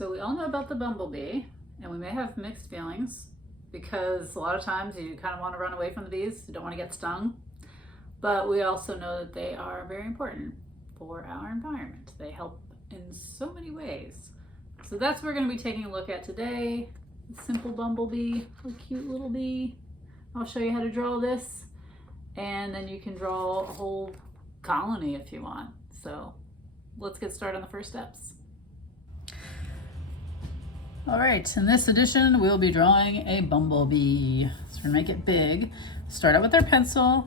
So we all know about the bumblebee, and we may have mixed feelings because a lot of times you kind of want to run away from the bees. You don't want to get stung. But we also know that they are very important for our environment. They help in so many ways. So that's what we're going to be taking a look at today. Simple bumblebee, a cute little bee. I'll show you how to draw this, and then you can draw a whole colony if you want. So let's get started on the first steps. All right, in this edition, we'll be drawing a bumblebee. So we're gonna make it big. Start out with our pencil.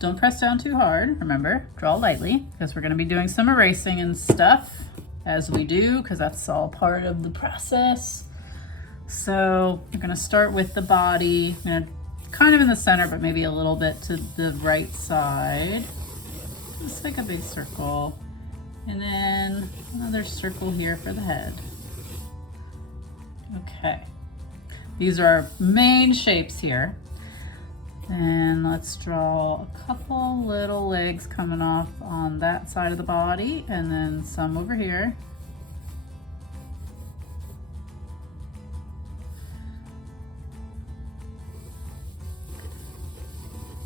Don't press down too hard. Remember, draw lightly because we're gonna be doing some erasing and stuff as we do, because that's all part of the process. So we're gonna start with the body. I'm gonna kind of in the center, but maybe a little bit to the right side. Just like a big circle. And then another circle here for the head. Okay, these are our main shapes here. And let's draw a couple little legs coming off on that side of the body, and then some over here.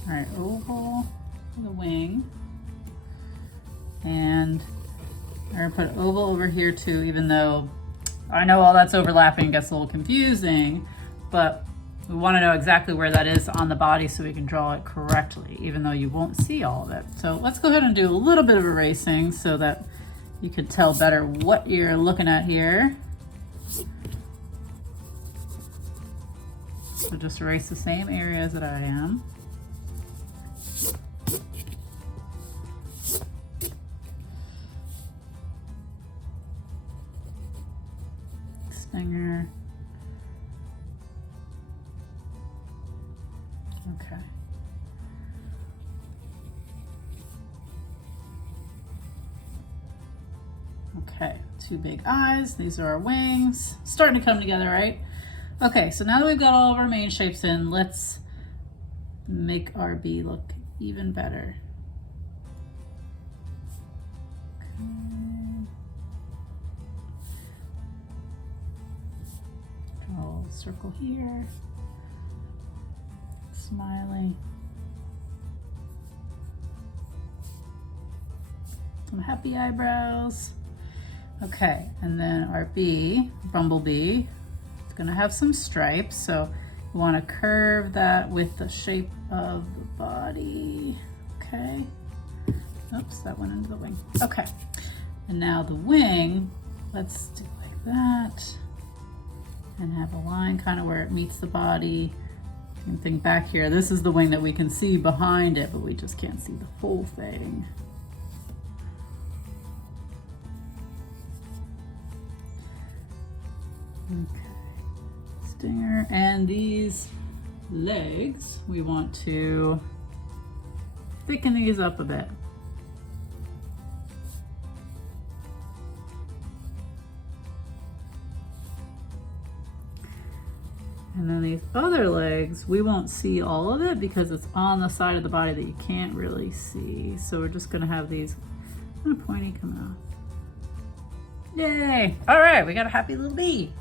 All right, oval for the wing. And I'm gonna put oval over here too, even though I know all that's overlapping, gets a little confusing, but we want to know exactly where that is on the body so we can draw it correctly, even though you won't see all of it. So let's go ahead and do a little bit of erasing so that you can tell better what you're looking at here. So just erase the same areas that I am. Stinger. Okay. Okay, two big eyes. These are our wings. Starting to come together, right? Okay, so now that we've got all of our main shapes in, let's make our bee look even better. Draw a circle here. Smiley. Some happy eyebrows. Okay, and then our bee, bumblebee, it's gonna have some stripes, so we want to curve that with the shape of the body. Okay. Oops, that went into the wing. Okay, and now the wing, let's do like that, and have a line kind of where it meets the body. Same thing back here. This is the wing that we can see behind it, but we just can't see the full thing. Okay, stinger, and these legs, we want to thicken these up a bit. And then these other legs, we won't see all of it because it's on the side of the body that you can't really see. So we're just gonna have these kind of pointy coming off. Yay! All right, we got a happy little bee.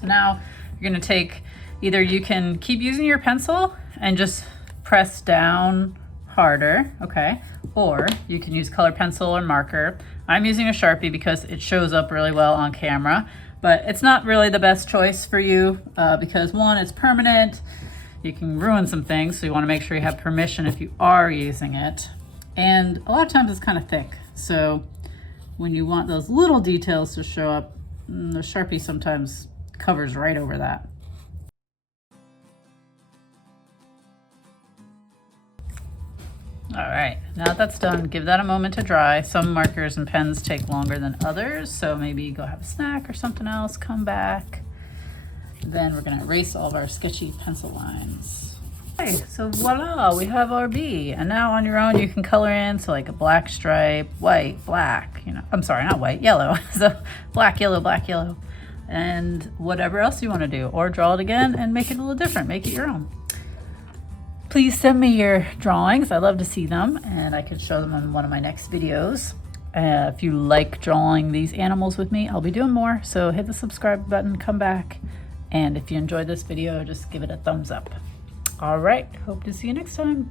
So now you're gonna take, either you can keep using your pencil and just press down harder, okay? Or you can use colored pencil or marker. I'm using a Sharpie because it shows up really well on camera. But it's not really the best choice for you because one, it's permanent. You can ruin some things, so you want to make sure you have permission if you are using it. And a lot of times it's kind of thick. So when you want those little details to show up, the Sharpie sometimes covers right over that. All right, now that's done, give that a moment to dry. Some markers and pens take longer than others, so maybe go have a snack or something else, come back. Then we're gonna erase all of our sketchy pencil lines. Okay, so voila, we have our bee. And now on your own, you can color in, so like a black stripe, white, black, you know, I'm sorry, not white, yellow. So black, yellow, and whatever else you wanna do, or draw it again and make it a little different, make it your own. Please send me your drawings. I love to see them, and I can show them in one of my next videos. If you like drawing these animals with me, I'll be doing more. So hit the subscribe button, come back. And if you enjoyed this video, just give it a thumbs up. All right, hope to see you next time.